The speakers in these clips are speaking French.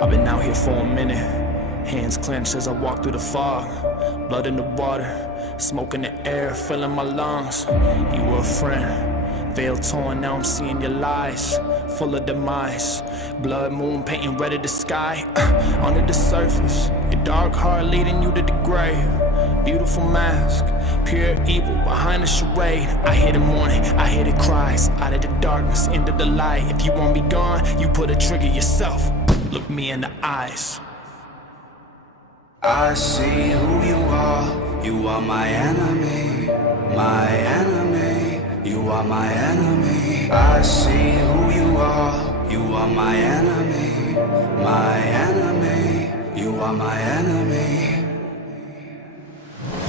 I've been out here for a minute, hands clenched as I walk through the fog. Blood in the water, smoke in the air, filling my lungs. You were a friend, veil torn, now I'm seeing your lies, full of demise. Blood moon painting red of the sky, under the surface, your dark heart leading you to the grave. Beautiful mask, pure evil behind the charade. I hear the mourning, I hear the cries, out of the darkness, into the light. If you want me gone, you put a trigger yourself. Look me in the eyes. I see who you are my enemy, my enemy. You are my enemy. I see who you are my enemy, my enemy. You are my enemy.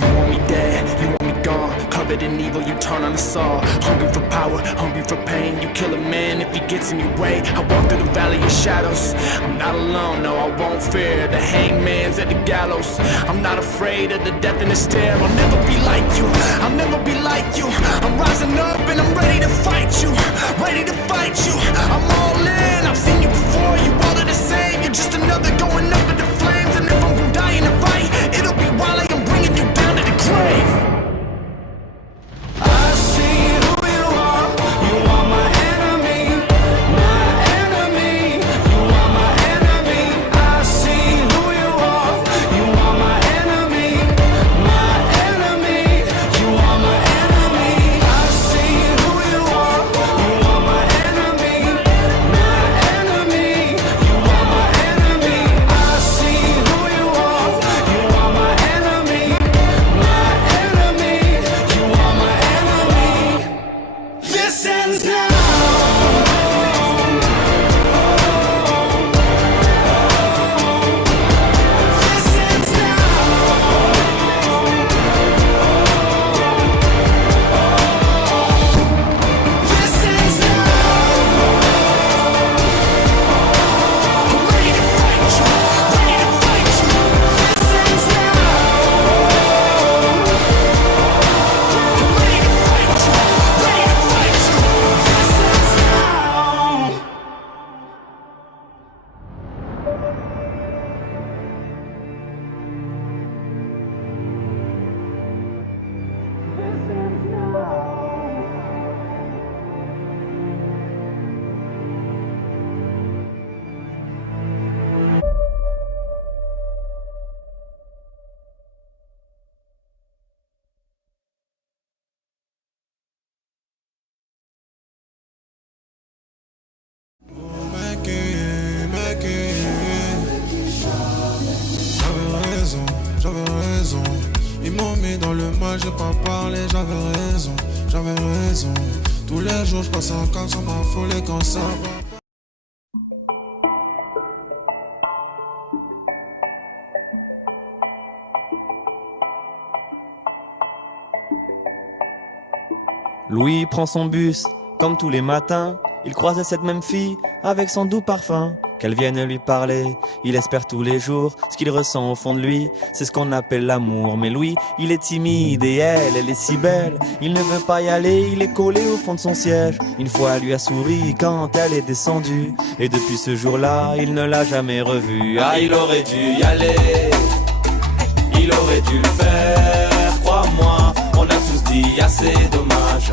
You want me dead, you want me gone. Covered in evil, you turn on the saw. Hungry for power, hungry for pain. You kill a man if he gets in your way. I walk through the valley of shadows. I'm not alone, no, I won't fear. The hangman's at the gallows. I'm not afraid of the death and the stare. I'll never be like you, I'll never be like you. I'm rising up and I'm ready to fight you, ready to fight you. I'm all in, I've seen you before. You all are the same, you're just another going up in the flames. And if I'm gonna die in a fight, it'll be while I am bringing you down to the grave. I see who you are my enemy, my enemy. You are my enemy. I see who you are my enemy, my enemy. You are my enemy. I see who you are my enemy, my enemy. You are my enemy. I see who you are my enemy, my enemy. You are my enemy. This ends now. This ends now. This ends now. I'm ready to fight you, ready to fight you. This ends now. I'm ready to fight you, ready to fight you. This ends now. J'avais raison. Ils m'ont mis dans le mal, j'ai pas parlé, j'avais raison. Tous les jours je passe un cap sur ma folie quand ça va. Louis prend son bus, comme tous les matins. Il croise cette même fille avec son doux parfum. Qu'elle vienne lui parler, il espère tous les jours. Ce qu'il ressent au fond de lui, c'est ce qu'on appelle l'amour. Mais Louis, il est timide et elle est si belle. Il ne veut pas y aller, il est collé au fond de son siège. Une fois, elle lui a souri quand elle est descendue. Et depuis ce jour-là, il ne l'a jamais revue. Ah, il aurait dû y aller, il aurait dû le faire, crois-moi. On a tous dit assez dommage,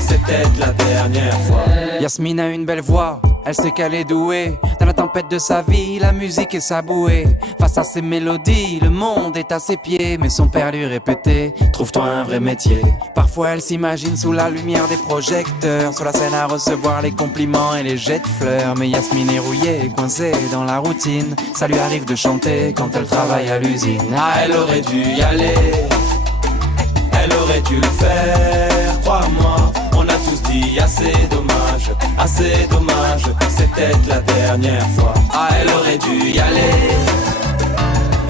c'est peut-être la dernière fois. Yasmine a une belle voix, elle sait qu'elle est douée. Dans la tempête de sa vie, la musique est sa bouée. Face à ses mélodies, le monde est à ses pieds. Mais son père lui répétait, trouve-toi un vrai métier. Parfois elle s'imagine sous la lumière des projecteurs, sur la scène à recevoir les compliments et les jets de fleurs. Mais Yasmine est rouillée, coincée dans la routine. Ça lui arrive de chanter quand elle travaille à l'usine. Ah, elle aurait dû y aller, elle aurait dû le faire, crois-moi. On a tous dit assez dommage, c'est peut-être la dernière fois. Ah, elle aurait dû y aller,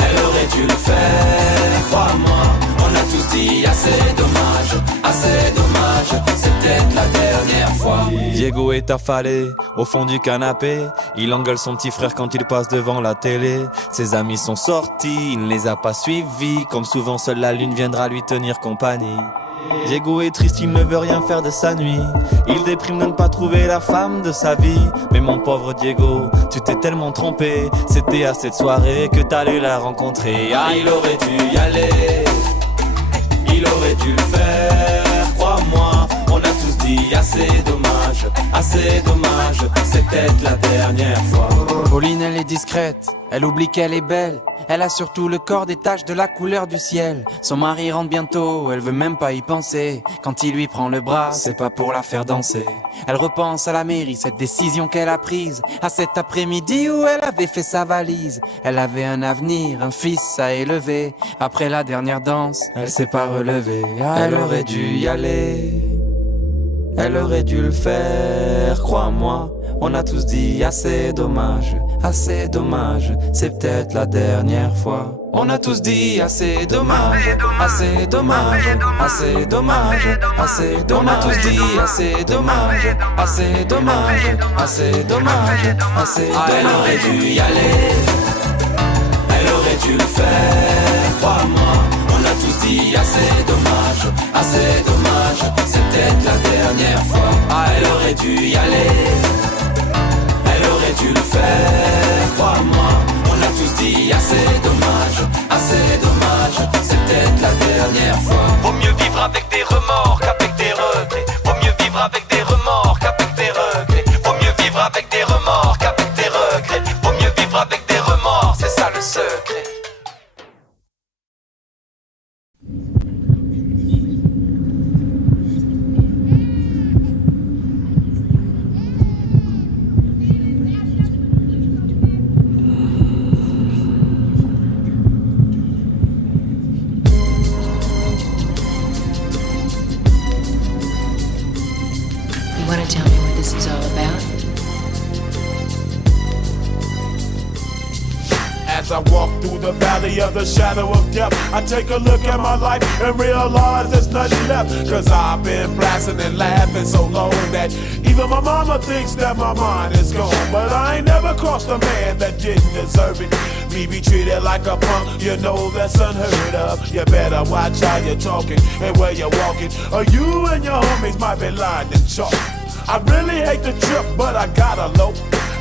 elle aurait dû le faire, crois-moi. On a tous dit assez dommage, c'est peut-être peut-être la dernière fois. Diego est affalé au fond du canapé. Il engueule son petit frère quand il passe devant la télé. Ses amis sont sortis, il ne les a pas suivis. Comme souvent seule la lune viendra lui tenir compagnie. Diego est triste, il ne veut rien faire de sa nuit. Il déprime de ne pas trouver la femme de sa vie. Mais mon pauvre Diego, tu t'es tellement trompé. C'était à cette soirée que t'allais la rencontrer. Ah, il aurait dû y aller, il aurait dû le faire, crois-moi. On a tous dit assez dommage, c'est peut-être la dernière fois. Pauline elle est discrète, elle oublie qu'elle est belle. Elle a surtout le corps des taches de la couleur du ciel. Son mari rentre bientôt, elle veut même pas y penser. Quand il lui prend le bras, c'est pas pour la faire danser. Elle repense à la mairie, cette décision qu'elle a prise. À cet après-midi où elle avait fait sa valise. Elle avait un avenir, un fils à élever. Après la dernière danse, elle s'est pas relevée. Elle aurait dû y aller, elle aurait dû le faire, crois-moi. On a tous dit assez dommage, c'est peut-être la dernière fois. On a tous dit assez dommage, assez dommage, assez dommage, assez dommage. On a tous dit assez dommage, assez dommage, assez dommage, assez dommage. Elle aurait dû y aller, elle aurait dû le faire, crois-moi. On a tous dit assez dommage, c'est peut-être la dernière fois. Ah, elle aurait dû y aller, elle aurait dû le faire, crois-moi. On a tous dit assez dommage, c'est peut-être la dernière fois. Vaut mieux vivre avec des remords qu'avec des regrets. Vaut mieux vivre avec des remords qu'avec des regrets. Vaut mieux vivre avec des remords qu'avec des regrets. Vaut mieux vivre avec des remords, c'est ça le secret. Want to tell me what this is all about? As I walk through the valley of the shadow of death, I take a look at my life and realize there's nothing left. Cause I've been blasting and laughing so long that even my mama thinks that my mind is gone. But I ain't never crossed a man that didn't deserve it. Me be treated like a punk, you know that's unheard of. You better watch how you're talking and where you're walking, or you and your homies might be lying in chalk. I really hate the trip, but I gotta low.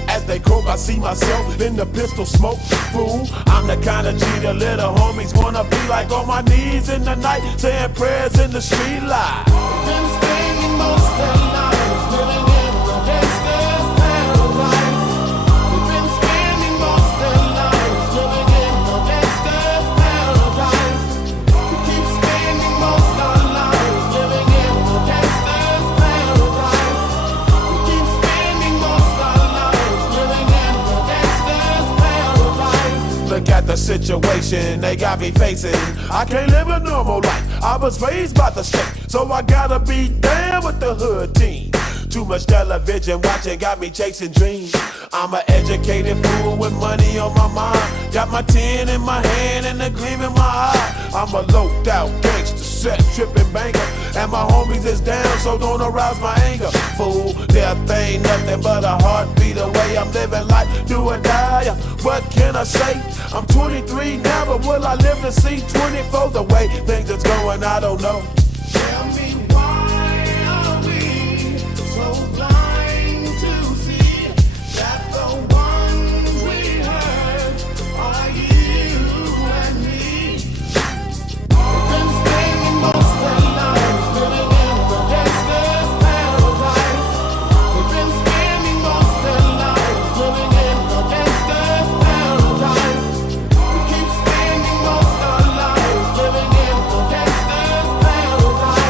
As they croak, I see myself in the pistol smoke. Fool, I'm the kind of G the little homies wanna be like, on my knees in the night, saying prayers in the street light. Been spending most of their lives living in the gangster's paradise. We've been spending most of their lives living in the gangster's paradise. We keep spending most of our lives living in the gangster's paradise. We keep spending most of our lives living in the gangster's paradise. Look at the situation they got me facing. I can't live a normal life. I was raised by the state, so I gotta be down with the hood team. Too much television watching got me chasing dreams. I'm an educated fool with money on my mind. Got my tin in my hand and a gleam in my eye. I'm a loped out gangster, set tripping banker, and my homies is down, so don't arouse my anger. Fool, death ain't nothing but a heartbeat away. I'm living life, do or die. What can I say? I'm 23 now, but will I live to see 24? The way things is going, I don't know. Tell me why are we so blind to see that the ones we hurt are you and me? We've been spending most of our lives living in the gangster's paradise. We've been spending most of our lives living in the gangster's paradise. We keep spending most of our lives living in the gangster's paradise.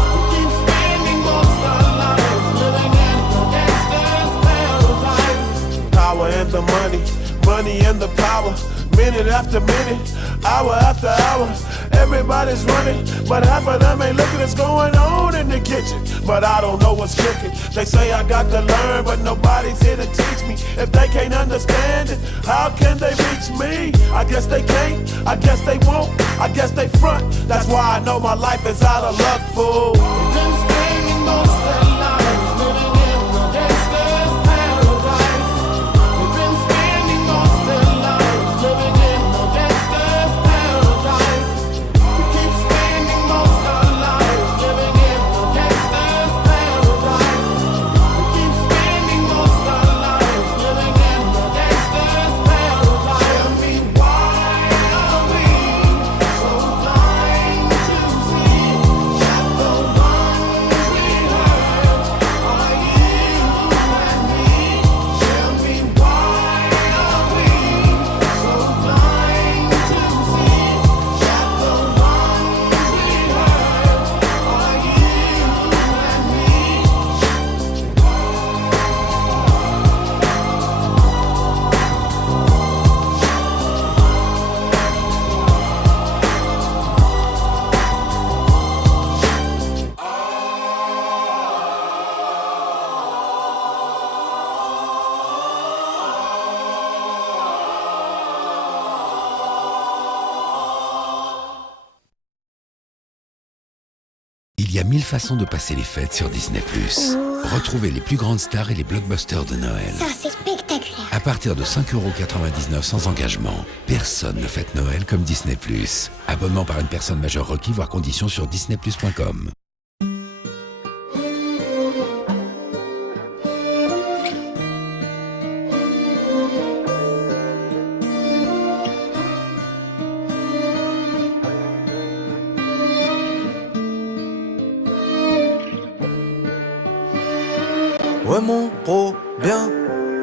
We keep spending most of our lives living in the gangster's paradise. Power and the money, money and the power. Minute after minute, hour after hour, everybody's running, but half of them ain't looking what's going on in the kitchen. But I don't know what's cooking. They say I got to learn, but nobody's here to teach me. If they can't understand it, how can they reach me? I guess they can't, I guess they won't, I guess they front. That's why I know my life is out of luck, fool. We've been spending most Il y a 1000 façons de passer les fêtes sur Disney+. Retrouvez les plus grandes stars et les blockbusters de Noël. Ça, c'est spectaculaire. À partir de 5,99€ sans engagement. Personne ne fête Noël comme Disney+. Abonnement par une personne majeure requis, voire conditions sur disneyplus.com. Ouais mon gros bien,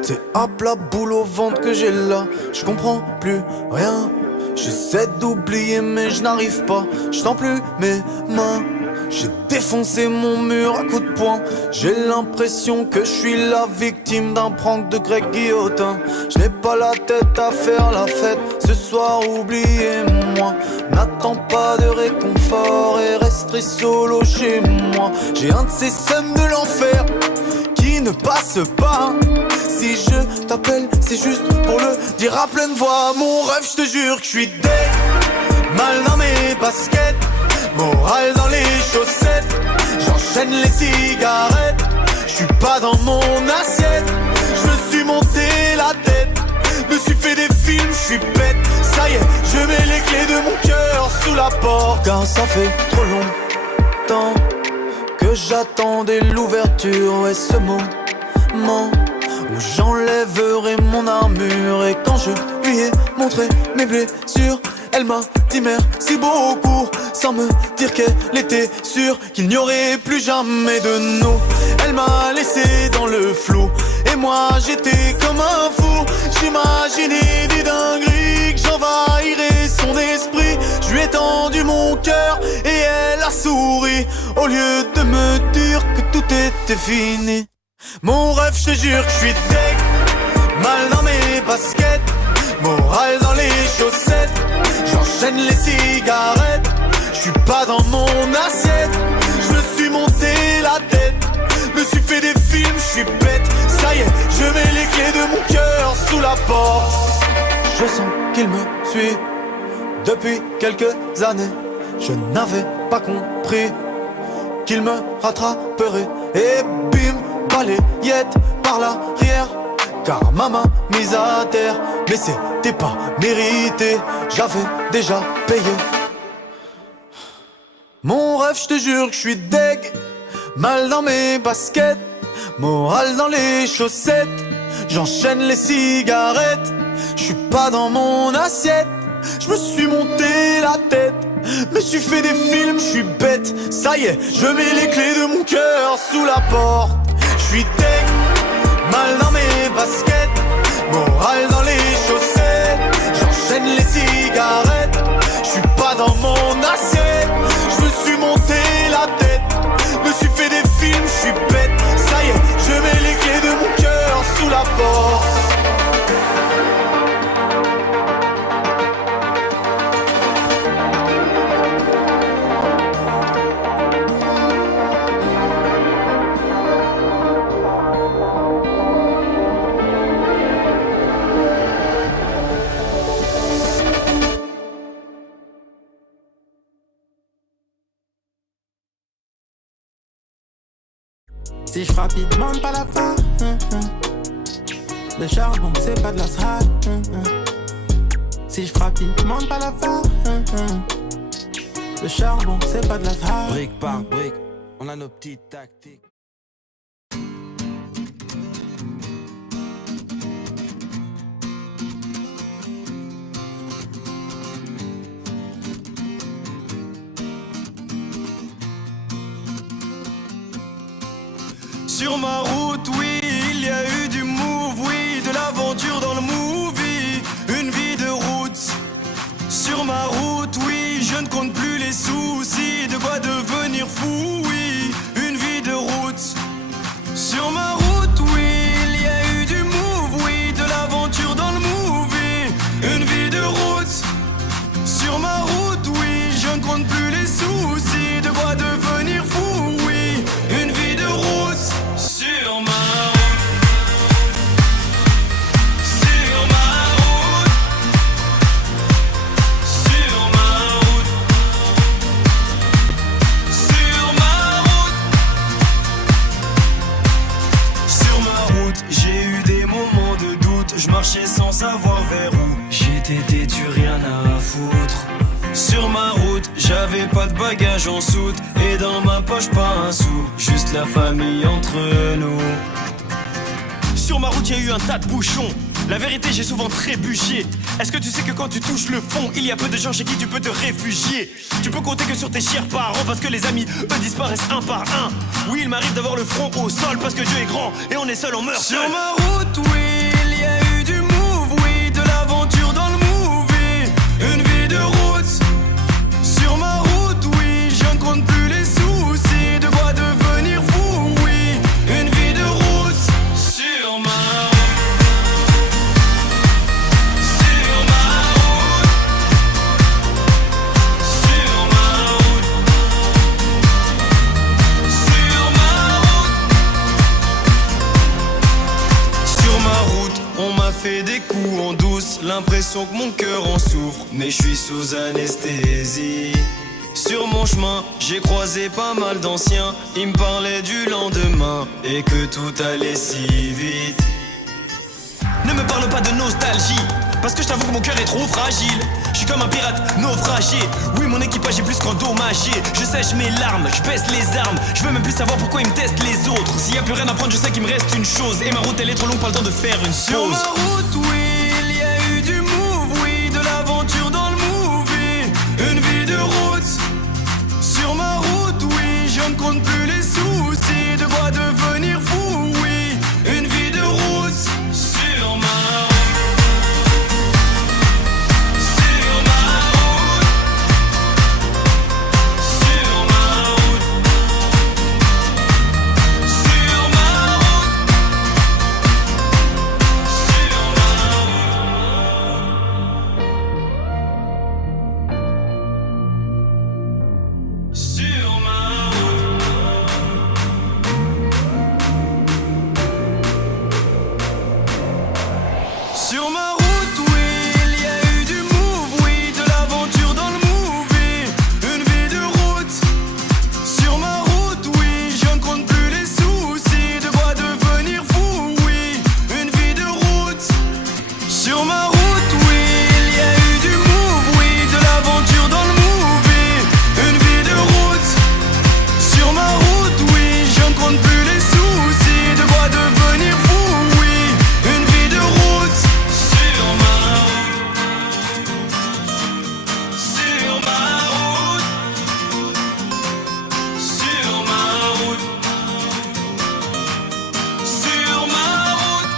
c'est à plat boule au ventre que j'ai là. Je comprends plus rien. J'essaie d'oublier mais je n'arrive pas. Je sens plus mes mains. J'ai défoncé mon mur à coups de poing. J'ai l'impression que je suis la victime d'un prank de Greg Guillotin. Je n'ai pas la tête à faire la fête. Ce soir oubliez-moi. N'attends pas de réconfort et resterai solo chez moi. J'ai un de ces seums de l'enfer qui ne passe pas. Si je t'appelle, c'est juste pour le dire à pleine voix. Mon rêve, je te jure que je suis dead. Mal dans mes baskets, morale dans les chaussettes. J'enchaîne les cigarettes, je suis pas dans mon assiette. Je me suis monté la tête, me suis fait des films, je suis bête. Ça y est, je mets les clés de mon cœur sous la porte. Car ça fait trop longtemps que j'attendais l'ouverture et ce moment où j'enlèverai mon armure. Et quand je lui ai montré mes blessures, elle m'a dit merci beaucoup, sans me dire qu'elle était sûre qu'il n'y aurait plus jamais de nous. Elle m'a laissé dans le flou, et moi j'étais comme un fou. J'imaginais des dingueries, que j'envahirais son esprit. Je lui ai tendu mon cœur, et elle a souri, au lieu de me dire que tout était fini. Mon rêve, je te jure que je suis deg. Mal dans mes baskets, morale dans les chaussettes. J'enchaîne les cigarettes, je suis pas dans mon assiette. Je me suis monté la tête, me suis fait des films, je suis bête. Ça y est, je mets les clés de mon cœur sous la porte. Je sens qu'il me suit depuis quelques années. Je n'avais pas compris qu'il me rattraperait. Et bim, balayette par l'arrière, car ma main mise à terre. Mais c'était pas mérité, j'avais déjà payé. Mon rêve, je te jure que je suis deg. Mal dans mes baskets, morale dans les chaussettes. J'enchaîne les cigarettes, je suis pas dans mon assiette. Je me suis monté la tête, me suis fait des films, je suis bête. Ça y est, je mets les clés de mon cœur sous la porte. Je suis deg, mal dans mes baskets, morale dans les chaussettes. J'enchaîne les cigarettes, je suis pas dans mon assiette. Je me suis monté la tête, me suis fait des films, je suis bête. Ça y est, je mets les clés de mon cœur sous la porte. Si je frappe, il demande pas la fin. Le charbon, c'est pas de la srap. Si je frappe, il demande pas la fin. Le charbon, c'est pas de la srap. Brique par brique, on a nos petites tactiques. Sur ma route, oui, il y a eu du move, oui, de l'aventure dans le movie, une vie de route. Sur ma route, oui, je ne compte plus les soucis, de quoi devenir fou, oui, une vie de route. Sur ma route, oui, il y a eu du move, oui, de l'aventure dans le movie, une vie de route. Sur ma route, oui, je ne compte plus les soucis, de quoi devenir fou, oui, une vie de route. Sur ma marchais sans savoir vers où. J'étais têtu, rien à foutre. Sur ma route, j'avais pas de bagages en soute. Et dans ma poche, pas un sou. Juste la famille entre nous. Sur ma route, y a eu un tas de bouchons. La vérité, j'ai souvent trébuché. Est-ce que tu sais que quand tu touches le fond, il y a peu de gens chez qui tu peux te réfugier? Tu peux compter que sur tes chers parents, parce que les amis, eux, disparaissent un par un. Oui, il m'arrive d'avoir le front au sol, parce que Dieu est grand et on est seul, on meurt seul. Sur ma route, oui, il y a eu du move, oui, de l'aventure dans le movie. Une vie de route. Sur ma route, oui, je ne compte plus les soucis. De quoi devenir fou, oui. Une vie de route. Sur ma route. Fait des coups en douce, l'impression que mon cœur en souffre, mais je suis sous anesthésie. Sur mon chemin, j'ai croisé pas mal d'anciens, ils me parlaient du lendemain et que tout allait si vite. Ne me parle pas de nostalgie, parce que je t'avoue que mon cœur est trop fragile. Je suis comme un pirate naufragé. Oui, mon équipage est plus qu'endommagé. Je sèche mes larmes, je baisse les armes. Je veux même plus savoir pourquoi ils me testent les autres. S'il y a plus rien à prendre, je sais qu'il me reste une chose. Et ma route elle est trop longue, pas le temps de faire une pause. Sur ma route, oui, il y a eu du move, oui, de l'aventure dans le movie. Une vie de route. Sur ma route, oui, je ne compte plus les soucis. De quoi devenir fou, oui. Une vie de route. Sur ma route. Sur ma route, oui, il y a eu du move, oui, de l'aventure dans le movie. Une vie de route. Sur ma route, oui, je ne compte plus les soucis. De quoi devenir fou, oui. Une vie de route. Sur ma route, oui, il y a eu du move, oui, de l'aventure dans le movie. Une vie de route. Sur ma route, oui, je ne compte plus les soucis. De quoi devenir fou, oui. Une vie de route. Sur ma route. Sur ma route. Sur ma route. Sur ma route.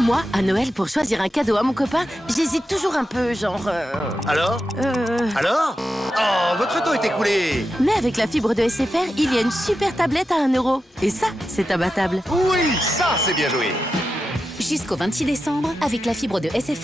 Moi, à Noël, pour choisir un cadeau à mon copain, j'hésite toujours un peu, genre... Alors Alors Oh, votre temps est écoulé. Mais avec la fibre de SFR, il y a une super tablette à 1 €. Et ça, c'est imbattable. Oui, ça c'est bien joué. Jusqu'au 26 décembre, avec la fibre de SFR,